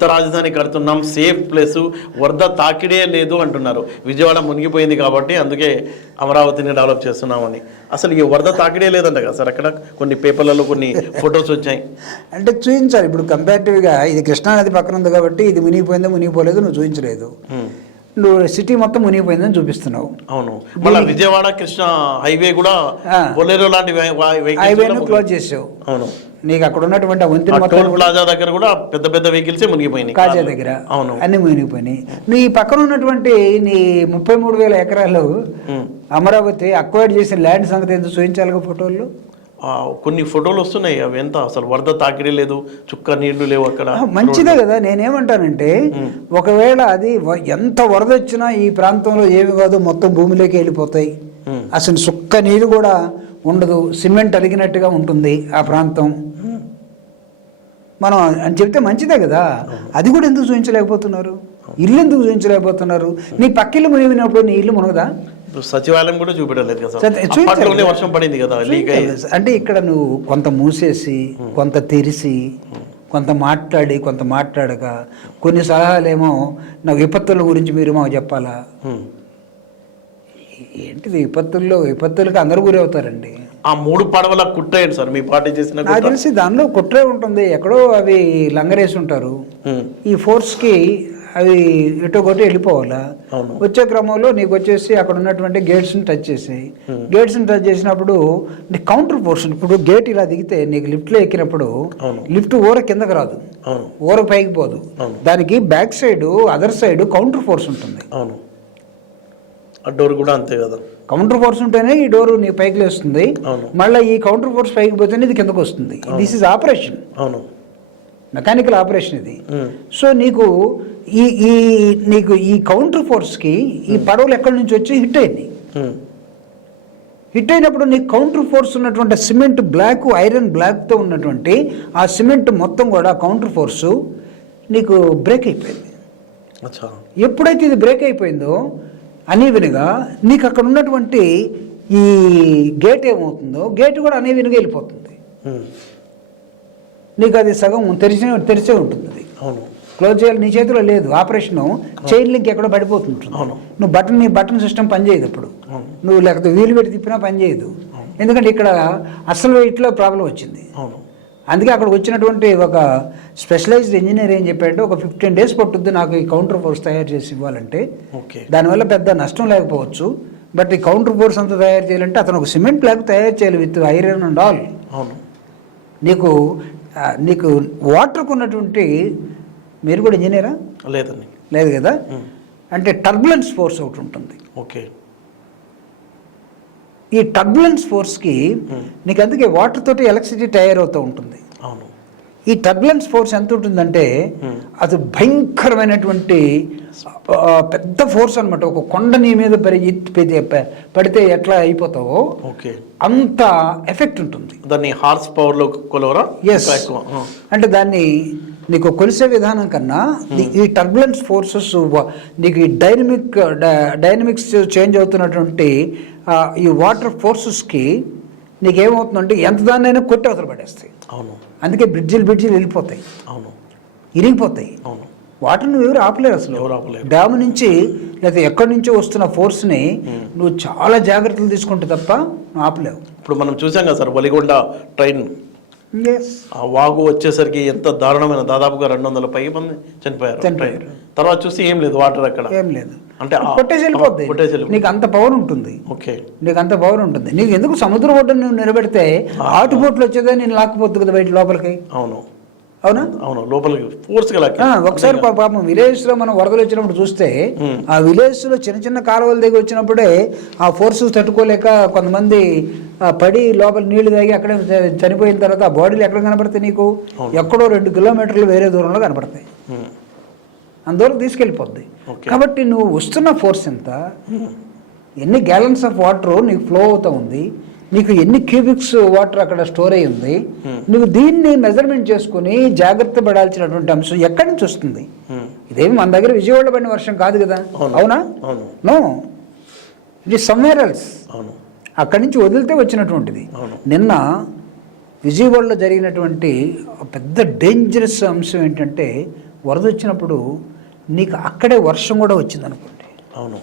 కొత్త రాజధాని కడుతున్నాం, సేఫ్ ప్లేస్, వరద తాకిడే లేదు అంటున్నారు. విజయవాడ మునిగిపోయింది కాబట్టి అందుకే అమరావతిని డెవలప్ చేస్తున్నామని. అసలు ఈ వరద తాకిడే లేదంట కదా సార్ అక్కడ? కొన్ని పేపర్లలో కొన్ని ఫొటోస్ వచ్చాయి. అంటే చూపించాలి. ఇప్పుడు కంపారిటివ్గా ఇది కృష్ణానది పక్కన ఉంది కాబట్టి ఇది మునిగిపోయిందో మునిగిపోలేదు నువ్వు చూపించలేదు. నువ్వు సిటీ మొత్తం మునిగిపోయిందని చూపిస్తున్నావు. అవును. మళ్ళీ విజయవాడ కృష్ణ హైవే కూడా బొలెరో లాంటి హైవేను క్లోజ్ చేసావు. అవును. నీకు అక్కడ ఉన్నటువంటి వంతెన మొత్తం ప్లాజా దగ్గర కూడా పెద్ద పెద్ద వెహికల్స్ మునిగిపోయినాయి. కాజా దగ్గర అవును అన్ని మునిగిపోయినాయి. నువ్వు ఈ పక్కన ఉన్నటువంటి నీ 33,000 ఎకరాలు అమరావతి అక్వైర్ చేసిన ల్యాండ్ సంగతి ఎందుకు చూపించాలిగా ఫోటోలు? కొన్ని ఫోటోలు వస్తున్నాయి. అవి ఎంత అసలు వరద తాకిడి లేదు, చుక్క నీళ్లు లేవు అక్కడ. మంచిదే కదా. నేనేమంటానంటే ఒకవేళ అది ఎంత వరద వచ్చినా ఈ ప్రాంతంలో ఏమి కాదు, మొత్తం భూమిలోకి వెళ్ళిపోతాయి, అసలు చుక్క నీరు కూడా ఉండదు, సిమెంట్ అలిగినట్టుగా ఉంటుంది ఆ ప్రాంతం మనం అని చెప్తే మంచిదే కదా. అది కూడా ఎందుకు చూపించలేకపోతున్నారు? ఇల్లు ఎందుకు చూపించలేకపోతున్నారు? నీ పక్కిల్లు మునిగినప్పుడు నీ ఇల్లు మునగదా? సచివాలయం కూడా చూపెట్టలేదు కదా, వర్షం పడింది కదా. అంటే ఇక్కడ నువ్వు కొంత మూసేసి కొంత తెరిసి కొంత మాట్లాడి కొంత మాట్లాడక కొన్ని సలహాలేమో నాకు విపత్తుల గురించి మీరు మాకు చెప్పాలా? ఏంటిది విపత్తులకి అందరూ గురి అవుతారండి. ఆ 3 పడవల కుట్ర ఏంటి సార్ మీ పార్టీ చేసిన? నాకు తెలిసి దానిలో కుట్రే ఉంటుంది. ఎక్కడో అవి లంగరేసి ఉంటారు. ఈ ఫోర్స్కి అవి ఎటో కొట్టి వెళ్ళిపోవాలా. వచ్చే క్రమంలో నీకు వచ్చేసి అక్కడ ఉన్నటువంటి గేట్స్ని టచ్ చేసాయి. గేట్స్ని టచ్ చేసినప్పుడు నీ కౌంటర్ ఫోర్స్, ఇప్పుడు గేట్ ఇలా దిగితే నీకు లిఫ్ట్లో ఎక్కినప్పుడు లిఫ్ట్ ఊర కిందకి రాదు, ఊర పైకి పోదు. దానికి back side other side counter force ఉంటుంది. అవును. ఆ డోర్ కూడా అంతే కదా. కౌంటర్ ఫోర్స్ ఉంటేనే ఈ డోర్ నీ పైకి లేస్తుంది. మళ్ళీ ఈ కౌంటర్ ఫోర్స్ పైకి పోతేనే ఇది కిందకు వస్తుంది. This is operation. అవును, మెకానికల్ ఆపరేషన్ ఇది. సో నీకు ఈ కౌంటర్ ఫోర్స్కి ఈ పడవలు ఎక్కడి నుంచి వచ్చి హిట్ అయింది. హిట్ అయినప్పుడు నీకు కౌంటర్ ఫోర్స్ ఉన్నటువంటి సిమెంట్ బ్లాక్, ఐరన్ బ్లాక్తో ఉన్నటువంటి ఆ సిమెంట్ మొత్తం కూడా కౌంటర్ ఫోర్సు నీకు బ్రేక్ అయిపోయింది. ఎప్పుడైతే ఇది బ్రేక్ అయిపోయిందో అనీవెన్గా నీకు అక్కడ ఉన్నటువంటి ఈ గేట్ ఏమవుతుందో గేట్ కూడా అనీవెన్గా వెళ్ళిపోతుంది. నీకు అది సగం తెరిచే ఉంటుంది. అవును, క్లోజ్ చేయాలి నీ చేతిలో లేదు. ఆపరేషన్ చైన్ లింక్ ఎక్కడో పడిపోతుంటుంది. నువ్వు నీ బటన్ సిస్టమ్ పనిచేయదు అప్పుడు. నువ్వు లేకపోతే వీలు పెట్టి తిప్పినా పనిచేయదు. ఎందుకంటే ఇక్కడ అసలు వెయిట్లో ప్రాబ్లం వచ్చింది. అందుకే అక్కడికి వచ్చినటువంటి ఒక స్పెషలైజ్డ్ ఇంజనీర్ ఏం చెప్పాడంటే ఒక 15 days పట్టుద్ది నాకు ఈ కౌంటర్ ఫోర్స్ తయారు చేసి ఇవ్వాలంటే. దానివల్ల పెద్ద నష్టం లేకపోవచ్చు, బట్ ఈ కౌంటర్ ఫోర్స్ అంతా తయారు చేయాలంటే అతను ఒక సిమెంట్ బ్లాక్ తయారు చేయాలి విత్ ఐరన్ అండ్ ఆల్. నీకు వాటర్కు ఉన్నటువంటి, మీరు కూడా ఇంజనీరా? లేదండి. లేదు కదా. అంటే టర్బులెన్స్ ఫోర్స్ ఒకటి ఉంటుంది. ఓకే. ఈ టర్బులెన్స్ ఫోర్స్కి నీకు అందుకే వాటర్ తోటి ఎలక్ట్రిసిటీ తయారవుతూ ఉంటుంది. అవును. ఈ టర్బులెన్స్ ఫోర్స్ ఎంత ఉంటుందంటే అది భయంకరమైనటువంటి పెద్ద ఫోర్స్ అనమాట. ఒక కొండ నీ మీద పడితే ఎట్లా అయిపోతావో అంత ఎఫెక్ట్ ఉంటుంది. దాన్ని హార్స్ పవర్లో కొలవరా? ఎస్. అంటే దాన్ని నీకు కొలిసే విధానం కన్నా ఈ టర్బులెన్స్ ఫోర్సెస్ నీకు ఈ డైనమిక్స్ చేంజ్ అవుతున్నటువంటి ఈ వాటర్ ఫోర్సెస్కి నీకేమవుతుందంటే ఎంత దాన్నైనా కొట్టి అవతల పడేస్తాయి. అవును. అందుకే బ్రిడ్జిలు వెళ్ళిపోతాయి. అవును, ఇరిగిపోతాయి. అవును. వాటర్ నువ్వు ఎవరు ఆపలేరు అసలు. డ్యామ్ నుంచి లేదా ఎక్కడి నుంచో వస్తున్న ఫోర్స్ని నువ్వు చాలా జాగ్రత్తలు తీసుకుంటే తప్ప నువ్వు ఆపలేవు. ఇప్పుడు మనం చూసాం కదా సార్ వలిగొండ ట్రైన్, ఆ వాగు వచ్చేసరికి ఎంత దారుణమైన, దాదాపుగా 200 పై మంది చనిపోయారు. తర్వాత చూసి ఏం లేదు, వాటర్ అక్కడ ఏం లేదు. అంటే కొట్టేసి వెళ్ళిపోద్ది. నీకు అంత పవర్ ఉంటుంది. ఓకే, నీకు అంత పవర్ ఉంటుంది. నీకు ఎందుకు సముద్ర ఒడ్డును నువ్వు నిలబెడితే ఆటు బోట్లు వచ్చేదా నేను లాక్కుపోద్దు కదా బయట లోపలికి. అవును, అవునా? అవును, లోపలికి ఫోర్స్. ఒకసారి పాపం విలేజ్ లో మనం వరదలు వచ్చినప్పుడు చూస్తే ఆ విలేజ్ లో చిన్న చిన్న కాలువల దగ్గర వచ్చినప్పుడే ఆ ఫోర్సెస్ తట్టుకోలేక కొంతమంది పడి లోపల నీళ్లు తాగి అక్కడే చనిపోయిన తర్వాత ఆ బాడీలు ఎక్కడ కనపడతాయి నీకు? ఎక్కడో 2 kilometers వేరే దూరంలో కనపడతాయి. అందువల్ల తీసుకెళ్ళిపోద్ది. కాబట్టి నువ్వు వస్తున్న ఫోర్స్ ఎంత, ఎన్ని గ్యాలన్స్ ఆఫ్ వాటర్ నీకు ఫ్లో అవుతూ ఉంది, నీకు ఎన్ని క్యూబిక్స్ వాటర్ అక్కడ స్టోర్ అయి ఉంది, నువ్వు దీన్ని మెజర్మెంట్ చేసుకుని జాగ్రత్త పడాల్సినటువంటి అంశం ఎక్కడి నుంచి వస్తుంది? ఇదేమి మన దగ్గర విజయవాడ పడిన వర్షం కాదు కదా. అవునా? No, it is somewhere else. అక్కడి నుంచి వదిలితే వచ్చినటువంటిది. నిన్న విజయవాడలో జరిగినటువంటి పెద్ద డేంజరస్ అంశం ఏంటంటే వరద వచ్చినప్పుడు నీకు అక్కడే వర్షం కూడా వచ్చింది అనుకోండి. అవును.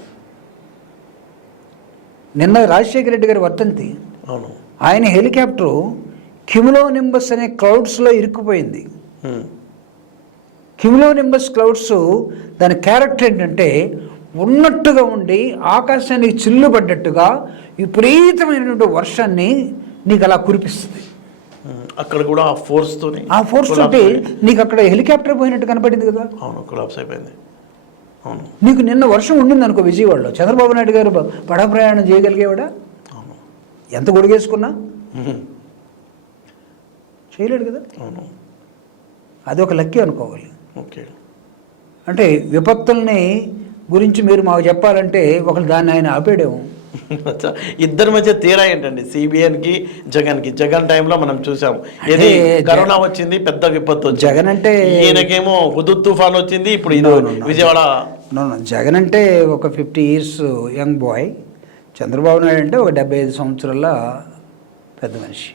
నిన్న రాజశేఖర రెడ్డి గారి వర్ధంతి. అవును. ఆయన హెలికాప్టరు క్యుములోనింబస్ అనే క్లౌడ్స్లో ఇరుక్కుపోయింది. క్యుములోనింబస్ క్లౌడ్స్ దాని క్యారెక్టర్ ఏంటంటే ఉన్నట్టుగా ఉండి ఆకాశానికి చిల్లు పడ్డట్టుగా విపరీతమైనటువంటి వర్షాన్ని నీకు అలా కురిపిస్తుంది. అక్కడ కూడా ఆ ఫోర్స్ తోటి నీకు అక్కడ హెలికాప్టర్ పోయినట్టు కనపడింది కదా. అవును, కొలాప్స్ అయిపోయింది. అవును. నీకు నిన్న వర్షం ఉండింది అనుకో విజయవాడలో, చంద్రబాబు నాయుడు గారు పడా ప్రయాణం చేయగలిగేవాడా? అవును. ఎంత గొడిగేసుకున్నా చేయలేడు కదా. అవును. అది ఒక లక్కీ అనుకోవాలి. ఓకే. అంటే విపత్తుల్ని గురించి మీరు మాకు చెప్పాలంటే ఒకళ్ళు దాన్ని ఆయన ఆపేయడేమో. ఇద్దరి మధ్య తేడా ఏంటండి? సిబిఎన్కి జగన్కి. జగన్ టైంలో మనం చూసాం, ఏది కరోనా వచ్చింది, పెద్ద విపత్తు వచ్చింది. జగన్ అంటే ఈయనకేమో హుదూద్ తుఫాన్ వచ్చింది, ఇప్పుడు ఇది విజయవాడ. జగన్ అంటే ఒక 50 years young boy. Chandrababu Naidu అంటే ఒక 75 సంవత్సరాల పెద్ద మనిషి.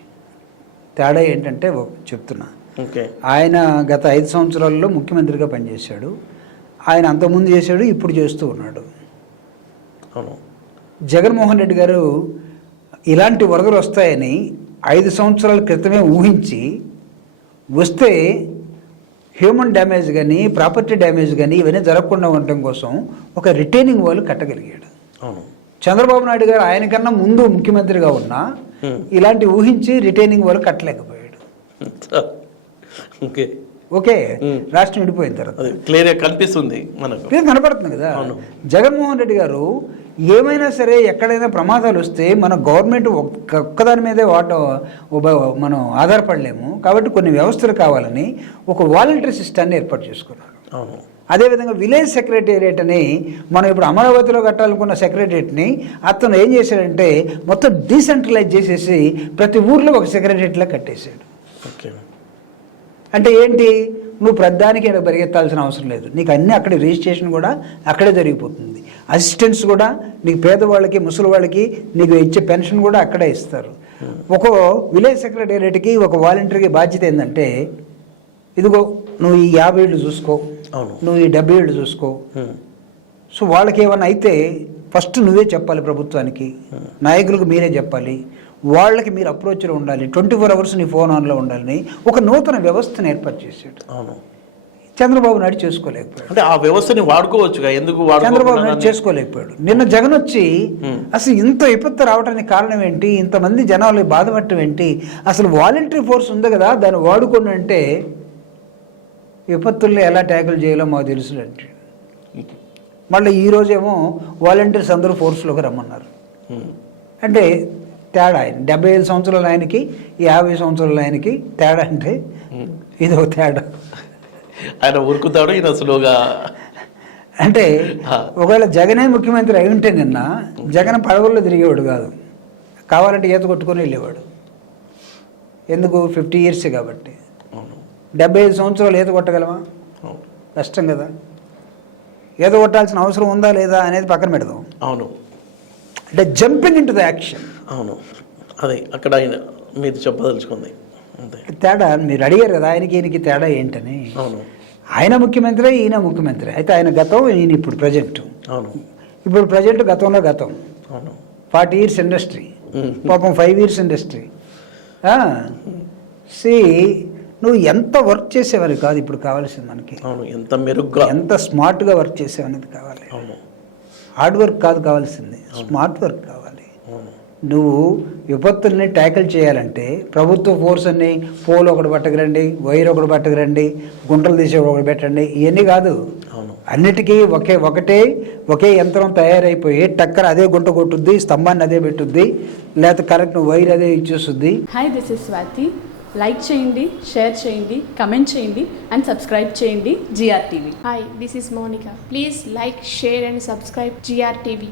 తేడా ఏంటంటే చెప్తున్నా. ఓకే. ఆయన గత 5 సంవత్సరాల్లో ముఖ్యమంత్రిగా పనిచేశాడు. ఆయన అంతకుముందు చేశాడు, ఇప్పుడు చేస్తూ ఉన్నాడు. అవును. జగన్మోహన్ రెడ్డి గారు ఇలాంటి వరదలు వస్తాయని 5 సంవత్సరాల క్రితమే ఊహించి వస్తే హ్యూమన్ డ్యామేజ్ కానీ ప్రాపర్టీ డ్యామేజ్ కానీ ఇవన్నీ జరగకుండా ఉండటం కోసం ఒక రిటైనింగ్ వాల్ కట్టగలిగాడు. అవును. చంద్రబాబు నాయుడు గారు ఆయనకన్నా ముందు ముఖ్యమంత్రిగా ఉన్నా ఇలాంటి ఊహించి రిటైనింగ్ వాల్ కట్టలేకపోయాడు. ఓకే. ఓకే. రాష్ట్రం విడిపోయిన తర్వాత క్లియర్గా కనిపిస్తుంది, మనకు కనపడుతుంది కదా. జగన్మోహన్ రెడ్డి గారు ఏమైనా సరే ఎక్కడైనా ప్రమాదాలు వస్తే మన గవర్నమెంట్ ఒక్కదాని మీదే మనం ఆధారపడలేము. కాబట్టి కొన్ని వ్యవస్థలు కావాలని ఒక వాలంటరీ సిస్టాన్ని ఏర్పాటు చేసుకున్నాడు. అదేవిధంగా విలేజ్ సెక్రటేరియట్ అని మనం ఇప్పుడు అమరావతిలో కట్టాలనుకున్న సెక్రటేరియట్ని అతను ఏం చేశాడంటే మొత్తం డీసెంట్రలైజ్ చేసేసి ప్రతి ఊర్లో ఒక సెక్రటేరియట్లా కట్టేశాడు. ఓకే. అంటే ఏంటి, నువ్వు ప్రధానికి పరిగెత్తాల్సిన అవసరం లేదు. నీకు అన్నీ అక్కడే రిజిస్ట్రేషన్ కూడా అక్కడే జరిగిపోతుంది. అసిస్టెంట్స్ కూడా నీకు పేదవాళ్ళకి ముసలి వాళ్ళకి నీకు ఇచ్చే పెన్షన్ కూడా అక్కడే ఇస్తారు. ఒక విలేజ్ సెక్రటేరియట్కి ఒక వాలంటీర్కి బాధ్యత ఏంటంటే ఇదిగో నువ్వు ఈ 50 ఏళ్ళు చూసుకో, నువ్వు ఈ 70 ఏళ్ళు చూసుకో. సో వాళ్ళకి ఏమన్నా అయితే ఫస్ట్ నువ్వే చెప్పాలి ప్రభుత్వానికి, నాయకులకు మీరే చెప్పాలి, వాళ్ళకి మీరు అప్రోచ్లో ఉండాలి, 24 hours నీ ఫోన్ ఆన్లో ఉండాలని ఒక నూతన వ్యవస్థను ఏర్పాటు చేశాడు. అవును. చంద్రబాబు నాయుడు చేసుకోలేకపోయాడు. అంటే ఆ వ్యవస్థని వాడుకోవచ్చుగా, ఎందుకు చంద్రబాబు నాయుడు చేసుకోలేకపోయాడు. నిన్న జగన్ వచ్చి అసలు ఇంత విపత్తు రావడానికి కారణం ఏంటి, ఇంతమంది జనాలు బాధపడటం ఏంటి, అసలు వాలంటరీ ఫోర్స్ ఉంది కదా దాన్ని వాడుకోండి అంటే విపత్తుల్లో ఎలా ట్యాకిల్ చేయాలో మాకు తెలుసు అంటే మళ్ళీ ఈరోజేమో వాలంటీర్స్ అందరూ ఫోర్స్లోకి రమ్మన్నారు. అంటే తేడా ఆయన 75 సంవత్సరాల ఆయనకి 50 సంవత్సరాల ఆయనకి తేడా అంటే ఇది ఒక తేడా. ఆయన ఉరుకుతాడు, ఈయన స్లోగా. అంటే ఒకవేళ జగనే ముఖ్యమంత్రి అయి ఉంటే నిన్న జగన్ పడవల్లో తిరిగేవాడు కాదు, కావాలంటే ఈత కొట్టుకొని వెళ్ళేవాడు. ఎందుకు 50 years కాబట్టి. 75 సంవత్సరాలు ఈత కొట్టగలమా? కష్టం కదా. ఈత కొట్టాల్సిన అవసరం ఉందా లేదా అనేది పక్కన పెడదాం. అవును. అంటే jumping in to the action. అవును, అదే అక్కడ ఆయన మీరు చెప్పదలుచుకుంది. తేడా మీరు అడిగారు కదా, ఆయనకి ఈయనకి తేడా ఏంటని. అవును. ఆయన ముఖ్యమంత్రి, ఈయన ముఖ్యమంత్రి. అయితే ఆయన గతం, ఈయన ఇప్పుడు ప్రజెంట్. అవును. ఇప్పుడు ప్రజెంట్, గతంలో గతం. అవును. 40 years ఇండస్ట్రీ, పాపం 5 years ఇండస్ట్రీ. నువ్వు ఎంత వర్క్ చేసేవారు కాదు ఇప్పుడు కావాల్సింది మనకి. అవును. ఎంత మెరుగ్గా, ఎంత స్మార్ట్గా వర్క్ చేసేవనేది కావాలి. అవును. హార్డ్ వర్క్ కాదు కావాల్సింది, స్మార్ట్ వర్క్ కావాలి. నువ్వు విపత్తుల్ని ట్యాకిల్ చేయాలంటే ప్రభుత్వ ఫోర్స్ అన్ని పోల్ ఒకటి పట్టకురండి, వైర్ ఒకటి పట్టకురండి, గుంటలు తీసే ఒకటి పెట్టండి, ఇవన్నీ కాదు. అన్నిటికీ ఒకే యంత్రం తయారైపోయి టక్కర అదే గుంట కొట్టుద్ది, స్తంభాన్ని అదే పెట్టుద్ది, లేకపోతే కరెక్ట్ వైర్ అదే ఇచ్చేస్తుంది. Hi, this is Swathi. Like చేయండి, షేర్ చేయండి, కమెంట్ చేయండి అండ్ సబ్స్క్రైబ్ చేయండి GR TV. Hi, this is Monica. Please like, share and subscribe GR TV.